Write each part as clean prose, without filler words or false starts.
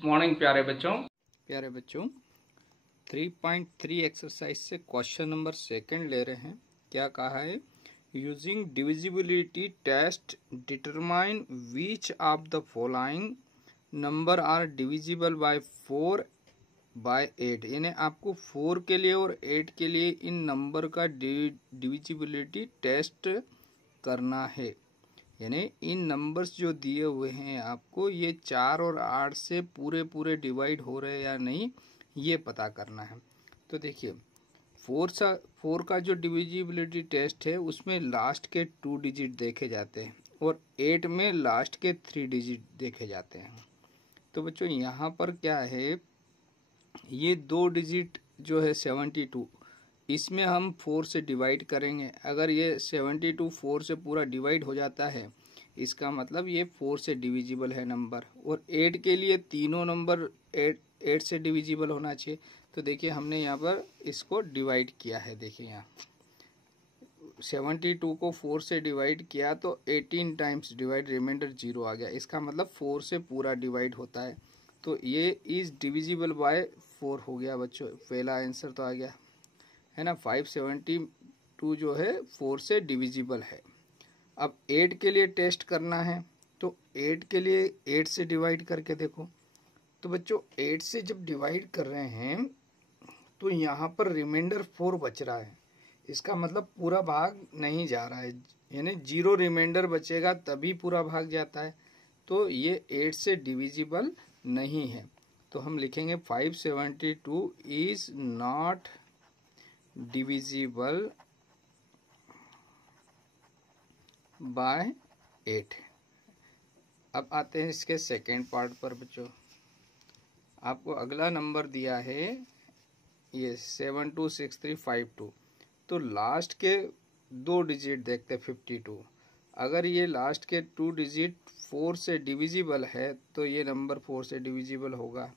Good morning प्यारे बच्चों 3.3 exercise से क्वेश्चन नंबर सेकंड ले रहे हैं। क्या कहा है? Using divisibility test determine which of the following number are divisible by 4 by 8। यानी आपको 4 के लिए और 8 के लिए इन नंबर का डिविजिबिलिटी टेस्ट करना है। यानी इन नंबर्स जो दिए हुए हैं आपको, ये 4 और 8 से पूरे डिवाइड हो रहे हैं या नहीं, ये पता करना है। तो देखिए 4 का जो डिविजिबिलिटी टेस्ट है उसमें लास्ट के 2 डिजिट देखे जाते हैं और 8 में लास्ट के 3 डिजिट देखे जाते हैं। तो बच्चों यहाँ पर क्या है, ये 2 डिजिट जो है 72, इसमें हम 4 से डिवाइड करेंगे। अगर ये 72 4 से पूरा डिवाइड हो जाता है, इसका मतलब ये 4 से डिविजिबल है नंबर। और 8 के लिए तीनों नंबर 8 से डिविजिबल होना चाहिए। तो देखिए हमने यहाँ पर इसको डिवाइड किया है। देखिए यहाँ 72 को 4 से डिवाइड किया तो 18 टाइम्स डिवाइड, रिमाइंडर 0 आ गया। इसका मतलब 4 से पूरा डिवाइड होता है। तो ये इज डिविजिबल बाय 4 हो गया बच्चों। पहला आंसर तो आ गया है ना। 572 जो है 4 से डिविजिबल है। अब 8 के लिए टेस्ट करना है, तो 8 के लिए 8 से डिवाइड करके देखो। तो बच्चों 8 से जब डिवाइड कर रहे हैं तो यहाँ पर रिमाइंडर 4 बच रहा है। इसका मतलब पूरा भाग नहीं जा रहा है, यानी 0 रिमाइंडर बचेगा तभी पूरा भाग जाता है। तो ये 8 से डिविजिबल नहीं है। तो हम लिखेंगे 572 इज नॉट डिविजिबल बाय 8। अब आते हैं इसके सेकेंड पार्ट पर बच्चों। आपको अगला नंबर दिया है ये 726352। तो लास्ट के 2 डिजिट देखते 52। अगर ये लास्ट के 2 डिजिट 4 से डिविजिबल है तो ये नंबर 4 से डिविजिबल होगा।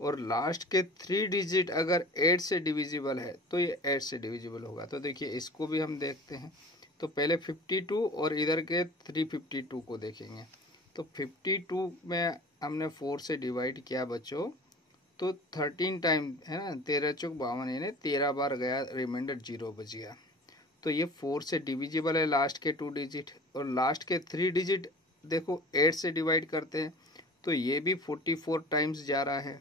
और लास्ट के 3 डिजिट अगर 8 से डिविजिबल है तो ये 8 से डिविजिबल होगा। तो देखिए इसको भी हम देखते हैं। तो पहले 52 और इधर के 352 को देखेंगे। तो 52 में हमने 4 से डिवाइड किया बच्चों, तो 13 टाइम है ना, 13 चौक 52, यानी 13 बार गया, रिमाइंडर 0 बच गया। तो ये 4 से डिविजिबल है लास्ट के 2 डिजिट। और लास्ट के 3 डिजिट देखो 8 से डिवाइड करते हैं तो ये भी 44 टाइम्स जा रहा है,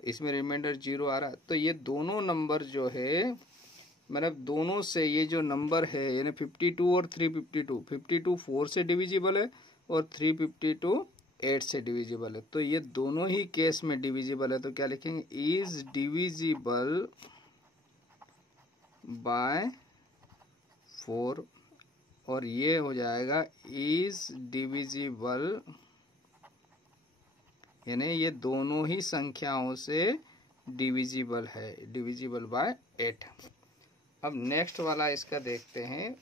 इसमें रिमाइंडर 0 आ रहा है। तो ये दोनों नंबर जो है, मतलब दोनों से ये जो नंबर है यानी 52 और 352, 52 4 से डिविजिबल है और 352 8 से डिविजिबल है। तो ये दोनों ही केस में डिविजिबल है। तो क्या लिखेंगे, इज डिविजिबल बाय 4। और ये हो जाएगा इज डिविजिबल, यानी ये दोनों ही संख्याओं से डिविजिबल है, डिविजिबल बाय 8। अब नेक्स्ट वाला इसका देखते हैं,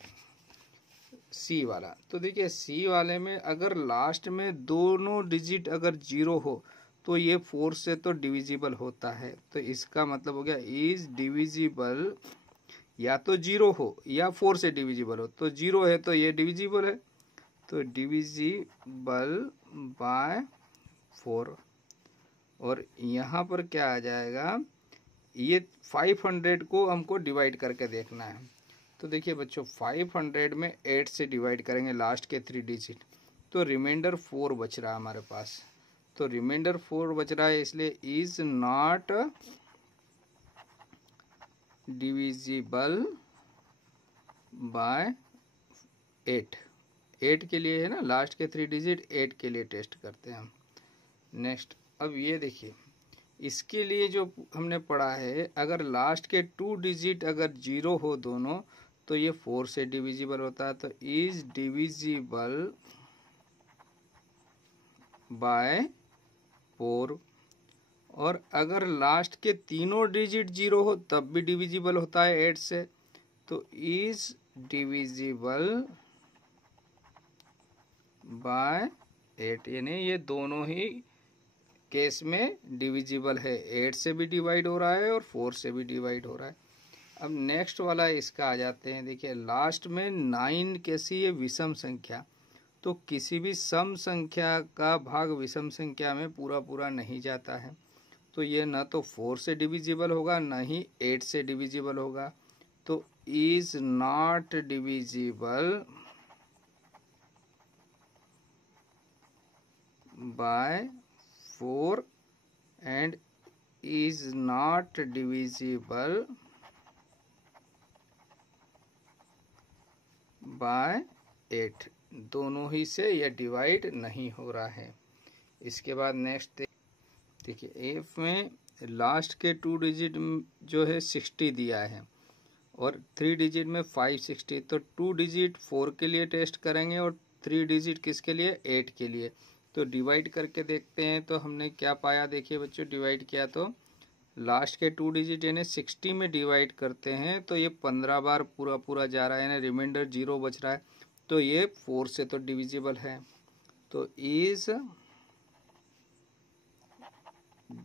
सी वाला। तो देखिए सी वाले में अगर लास्ट में दोनों डिजिट अगर 0 हो तो ये 4 से तो डिविजिबल होता है। तो इसका मतलब हो गया इज डिविजिबल, या तो 0 हो या 4 से डिविजिबल हो। तो 0 है तो ये डिविजिबल है, तो डिविजिबल बाय 4। और यहाँ पर क्या आ जाएगा, ये 500 को हमको डिवाइड करके देखना है। तो देखिए बच्चों 500 में 8 से डिवाइड करेंगे लास्ट के 3 डिजिट, तो रिमाइंडर 4 बच रहा है हमारे पास। तो रिमाइंडर 4 बच रहा है, इसलिए इज नॉट डिविजिबल बाय 8। 8 के लिए है ना, लास्ट के 3 डिजिट 8 के लिए टेस्ट करते हैं हम। नेक्स्ट, अब ये देखिए इसके लिए जो हमने पढ़ा है, अगर लास्ट के 2 डिजिट अगर 0 हो दोनों तो ये 4 से डिविजिबल होता है। तो इज डिविजिबल बाय 4। और अगर लास्ट के तीनों डिजिट 0 हो तब भी डिविजिबल होता है 8 से। तो इज डिविजिबल बाय 8, यानी ये दोनों ही केस में डिविजिबल है। 8 से भी डिवाइड हो रहा है और 4 से भी डिवाइड हो रहा है। अब नेक्स्ट वाला इसका आ जाते हैं। देखिए लास्ट में 9 कैसी है, विषम संख्या। तो किसी भी सम संख्या का भाग विषम संख्या में पूरा पूरा नहीं जाता है। तो ये न तो 4 से डिविजिबल होगा न ही 8 से डिविजिबल होगा। तो is not divisible by 4 and is not divisible by 8, दोनों ही से यह डिवाइड नहीं हो रहा है। इसके बाद नेक्स्ट देखिए, एफ में लास्ट के 2 डिजिट जो है 60 दिया है और 3 डिजिट में 560। तो 2 डिजिट 4 के लिए टेस्ट करेंगे और 3 डिजिट किसके लिए, 8 के लिए। तो डिवाइड करके देखते हैं। तो हमने क्या पाया, देखिए बच्चों, डिवाइड किया तो लास्ट के 2 डिजिट यानी 60 में डिवाइड करते हैं तो ये 15 बार पूरा पूरा जा रहा है, यानी रिमाइंडर 0 बच रहा है। तो ये 4 से तो डिविजिबल है। तो इज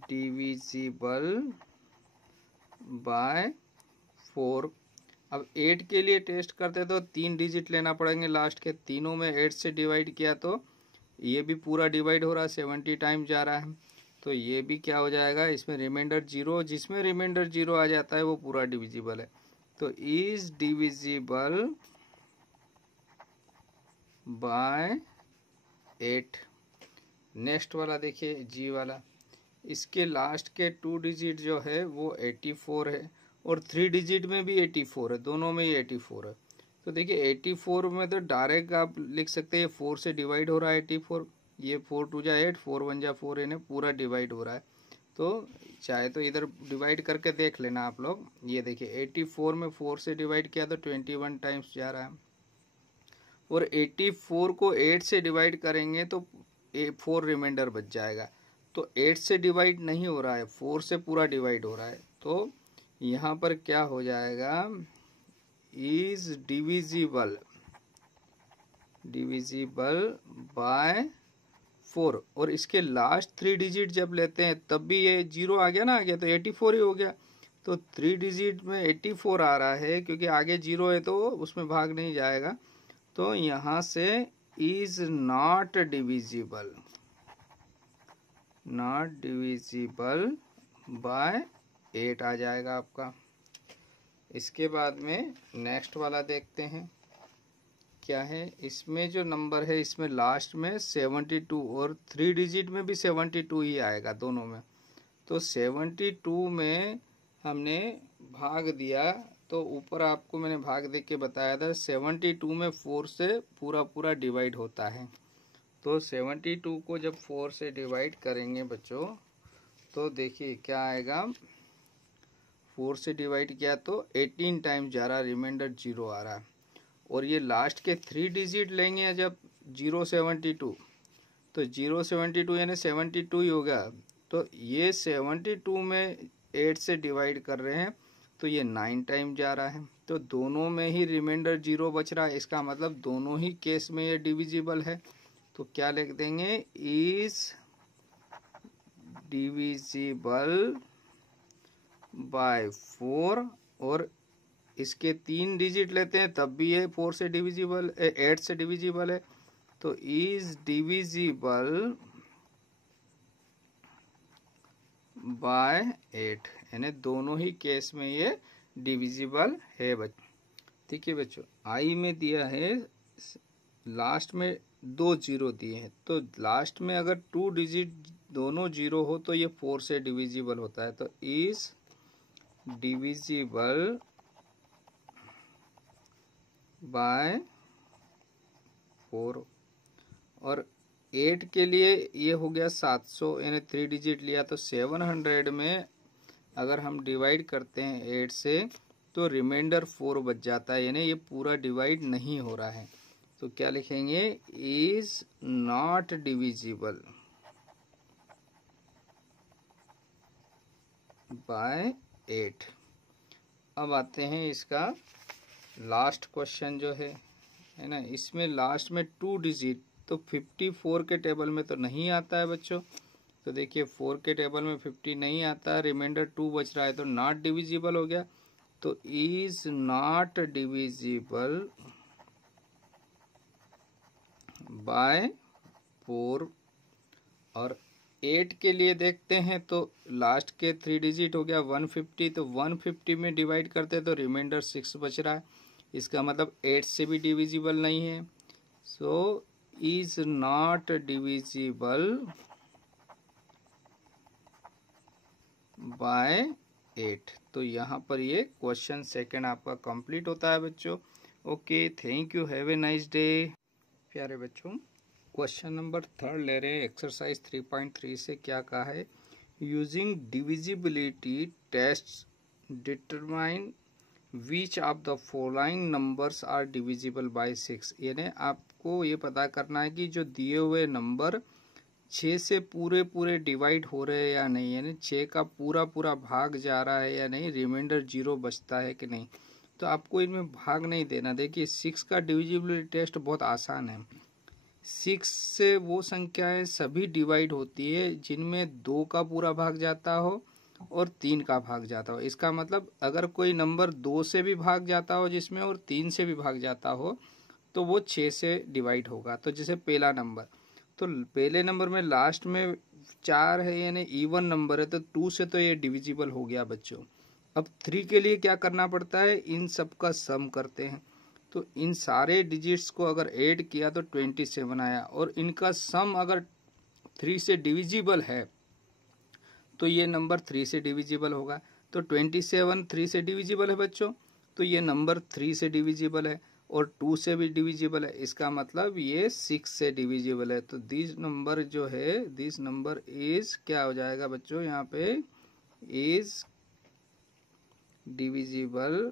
डिविजिबल बाय 4। अब 8 के लिए टेस्ट करते तो 3 डिजिट लेना पड़ेंगे लास्ट के, तीनों में 8 से डिवाइड किया तो ये भी पूरा डिवाइड हो रहा है, 70 टाइम जा रहा है। तो ये भी क्या हो जाएगा, इसमें रिमाइंडर 0, जिसमें रिमाइंडर 0 आ जाता है वो पूरा डिविजिबल है। तो इज डिविजिबल बाय 8। नेक्स्ट वाला देखिए, जी वाला, इसके लास्ट के 2 डिजिट जो है वो 84 है और 3 डिजिट में भी 84 है, दोनों में ही 84 है। तो देखिए 84 में तो डायरेक्ट आप लिख सकते हैं 4 से डिवाइड हो रहा है 84, ये 4 2 जा 8, 4 1 जा 4, इन्हें पूरा डिवाइड हो रहा है। तो चाहे तो इधर डिवाइड करके देख लेना आप लोग। ये देखिए 84 में 4 से डिवाइड किया तो 21 टाइम्स जा रहा है और 84 को 8 से डिवाइड करेंगे तो 4 रिमाइंडर बच जाएगा। तो 8 से डिवाइड नहीं हो रहा है, 4 से पूरा डिवाइड हो रहा है। तो यहाँ पर क्या हो जाएगा, इज डिविजिबल बाय 4। और इसके लास्ट 3 डिजिट जब लेते हैं तब भी ये 0 आ गया ना, आ गया तो 84 ही हो गया। तो 3 डिजिट में 84 आ रहा है क्योंकि आगे 0 है तो उसमें भाग नहीं जाएगा। तो यहाँ से इज नॉट डिविजिबल बाय 8 आ जाएगा आपका। इसके बाद में नेक्स्ट वाला देखते हैं क्या है। इसमें जो नंबर है इसमें लास्ट में 72 और 3 डिजिट में भी 72 ही आएगा दोनों में। तो 72 में हमने भाग दिया तो ऊपर आपको मैंने भाग देख के बताया था 72 में 4 से पूरा पूरा डिवाइड होता है। तो 72 को जब 4 से डिवाइड करेंगे बच्चों तो देखिए क्या आएगा, 4 से डिवाइड किया तो 18 टाइम जा रहा, रिमाइंडर 0 आ रहा है। और ये लास्ट के 3 डिजिट लेंगे जब 072 तो 072 यानी 72 ही होगा। तो ये 72 में 8 से डिवाइड कर रहे हैं तो ये 9 टाइम जा रहा है। तो दोनों में ही रिमाइंडर 0 बच रहा है, इसका मतलब दोनों ही केस में ये डिविजिबल है। तो क्या लिख देंगे, इज डिविजिबल बाय 4। और इसके 3 डिजिट लेते हैं तब भी ये 4 से डिविजिबल 8 से डिविजिबल है। तो इज डिविजिबल बाय 8, यानी दोनों ही केस में ये डिविजिबल है बच्चों। ठीक है बच्चों, आई में दिया है लास्ट में 2 0 दिए हैं तो लास्ट में अगर 2 डिजिट दोनों 0 हो तो ये 4 से डिविजिबल होता है। तो इज डिविजिबल बाय 4। और 8 के लिए ये हो गया 700, यानी 3 डिजिट लिया तो 700 में अगर हम डिवाइड करते हैं 8 से तो रिमाइंडर 4 बच जाता है, यानी ये पूरा डिवाइड नहीं हो रहा है। तो क्या लिखेंगे, इज नॉट डिविजिबल बाय 8। अब आते हैं इसका लास्ट क्वेश्चन जो है ना, इसमें लास्ट में 2 डिजिट तो 54 के टेबल में तो नहीं आता है बच्चों। तो देखिए 4 के टेबल में 50 नहीं आता, रिमाइंडर 2 बच रहा है तो नॉट डिविजिबल हो गया। तो इज नॉट डिविजिबल बाय 4। और 8 के लिए देखते हैं तो लास्ट के 3 डिजिट हो गया 150, तो 150 में डिवाइड करते हैं तो रिमाइंडर 6 बच रहा है। इसका मतलब 8 से भी डिविजिबल नहीं है। So is not divisible by 8। तो यहाँ पर ये क्वेश्चन सेकंड आपका कंप्लीट होता है बच्चों। Okay, thank you, have a nice day. प्यारे बच्चों, क्वेश्चन नंबर 3 ले रहे हैं एक्सरसाइज 3.3 से। क्या कहा है? Using divisibility test determine which of the following numbers are divisible by 6। यानी आपको ये पता करना है कि जो दिए हुए नंबर 6 से पूरे पूरे डिवाइड हो रहे हैं या नहीं, यानी 6 का पूरा पूरा भाग जा रहा है या नहीं, रिमाइंडर 0 बचता है कि नहीं। तो आपको इनमें भाग नहीं देना। देखिए 6 का डिविजिबिलिटी टेस्ट बहुत आसान है। 6 से वो संख्याएं सभी डिवाइड होती है जिनमें 2 का पूरा भाग जाता हो और 3 का भाग जाता हो। इसका मतलब अगर कोई नंबर 2 से भी भाग जाता हो जिसमें और 3 से भी भाग जाता हो तो वो 6 से डिवाइड होगा। तो जैसे पहला नंबर, तो पहले नंबर में लास्ट में 4 है यानी इवन नंबर है, तो 2 से तो ये डिविजिबल हो गया बच्चों। अब 3 के लिए क्या करना पड़ता है? इन सब का सम करते हैं। तो इन सारे डिजिट्स को अगर ऐड किया तो 27 आया, और इनका सम अगर 3 से डिविजिबल है तो ये नंबर 3 से डिविजिबल होगा। तो 27 3 से डिविजिबल है बच्चों, तो ये नंबर 3 से डिविजिबल है और 2 से भी डिविजिबल है। इसका मतलब ये 6 से डिविजिबल है। तो दिस नंबर जो है, दिस नंबर इज क्या हो जाएगा बच्चों? यहाँ पे इज डिविजिबल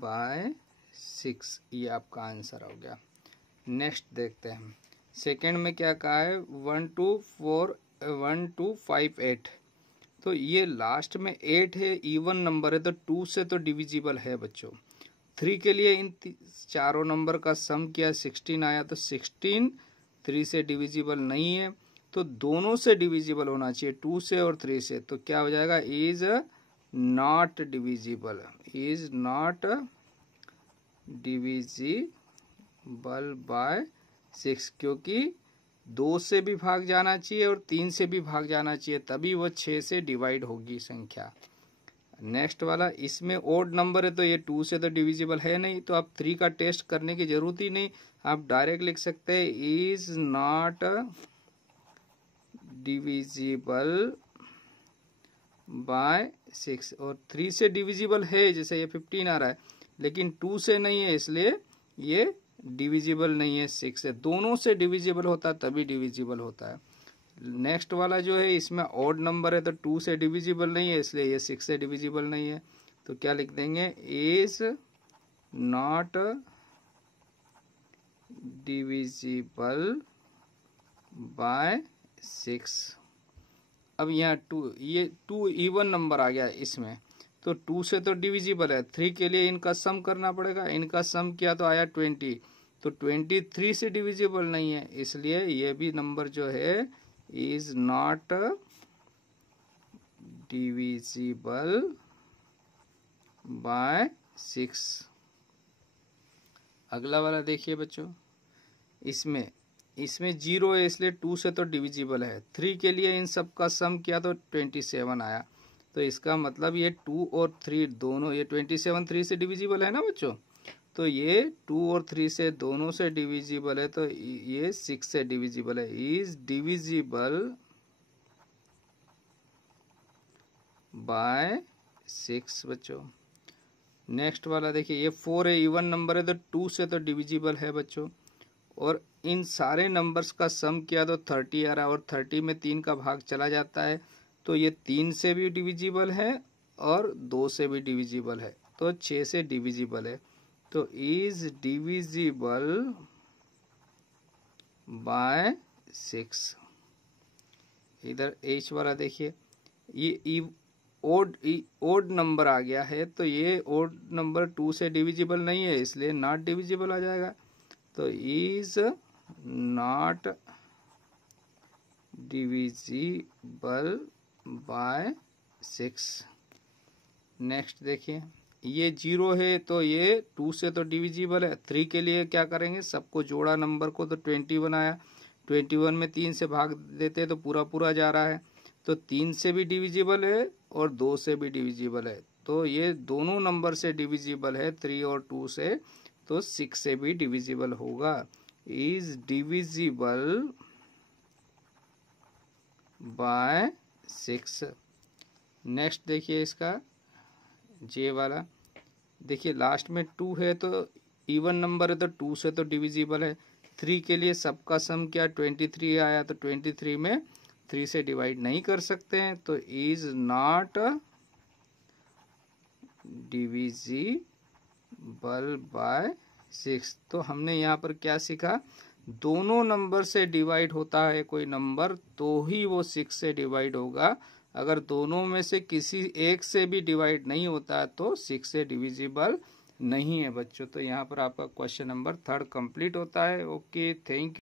बाय 6। ये आपका आंसर हो गया। नेक्स्ट देखते हैं। सेकंड में क्या कहा है? 1 2 4 1 2 5 8। तो ये लास्ट में 8 है, इवन नंबर है, तो 2 से तो डिविजिबल है बच्चों। 3 के लिए इन चारों नंबर का सम किया 16 आया, तो 16 3 से डिविजिबल नहीं है। तो दोनों से डिविजिबल होना चाहिए, 2 से और 3 से। तो क्या हो जाएगा? Is not divisible, is not divisible by 6, क्योंकि 2 से भी भाग जाना चाहिए और 3 से भी भाग जाना चाहिए, तभी वो 6 से डिवाइड होगी संख्या। नेक्स्ट वाला, इसमें ओड नंबर है तो ये 2 से तो डिविजिबल है नहीं, तो आप 3 का टेस्ट करने की जरूरत ही नहीं। आप डायरेक्ट लिख सकते हैं इज नॉट डिविजिबल बाय 6। और 3 से डिविजिबल है, जैसे ये 15 आ रहा है, लेकिन 2 से नहीं है, इसलिए ये डिविजिबल नहीं है 6 से। दोनों से डिविजिबल होता है तभी डिविजिबल होता है। नेक्स्ट वाला जो है, इसमें ऑड नंबर है तो 2 से डिविजिबल नहीं है, इसलिए ये 6 से डिविजिबल नहीं है। तो क्या लिख देंगे? Is not divisible by 6। अब यहाँ 2, ये 2 इवन नंबर आ गया इसमें, तो 2 से तो डिविजिबल है। 3 के लिए इनका सम करना पड़ेगा, इनका सम किया तो आया 20, तो 23 से डिविजिबल नहीं है, इसलिए ये भी नंबर जो है इज नॉट डिविजिबल बाय 6। अगला वाला देखिए बच्चों, इसमें 0 है, इसलिए 2 से तो डिविजिबल है। 3 के लिए इन सब का सम किया तो 27 आया, तो इसका मतलब ये 2 और 3 दोनों, ये 27 3 से डिविजिबल है ना बच्चों, तो ये 2 और 3 से दोनों से डिविजिबल है, तो ये 6 से डिविजिबल है। इज डिविजिबल बाय 6 बच्चों। नेक्स्ट वाला देखिए, ये 4 है, इवन नंबर है, तो 2 से तो डिविजिबल है बच्चों। और इन सारे नंबर्स का सम किया तो 30 आ रहा है, और 30 में 3 का भाग चला जाता है, तो ये 3 से भी डिविजिबल है और 2 से भी डिविजिबल है, तो 6 से डिविजिबल है। तो इज डिविजिबल बाय 6। इधर एच वाला देखिए, ये ओड नंबर आ गया है, तो ये ओड नंबर 2 से डिविजिबल नहीं है, इसलिए नॉट डिविजिबल आ जाएगा। तो is not divisible by 6। Next देखिए, ये 0 है तो ये 2 से तो डिविजिबल है। 3 के लिए क्या करेंगे, सबको जोड़ा नंबर को तो 21 आया, 21 में 3 से भाग देते तो पूरा पूरा जा रहा है, तो 3 से भी डिविजिबल है और 2 से भी डिविजिबल है, तो ये दोनों नंबर से डिविजिबल है, 3 और 2 से, तो 6 से भी डिविजिबल होगा। Is divisible by 6। नेक्स्ट देखिए इसका जे वाला, देखिए लास्ट में 2 है तो इवन नंबर है तो 2 से तो डिविजिबल है। 3 के लिए सबका सम क्या 23 आया, तो 23 में 3 से डिवाइड नहीं कर सकते हैं, तो इज नॉट डिविजिबल बाय 6। तो हमने यहाँ पर क्या सीखा, दोनों नंबर से डिवाइड होता है कोई नंबर तो ही वो 6 से डिवाइड होगा, अगर दोनों में से किसी एक से भी डिवाइड नहीं होता तो 6 से डिविजिबल नहीं है बच्चों। तो यहाँ पर आपका क्वेश्चन नंबर 3 कंप्लीट होता है। Okay, thank you.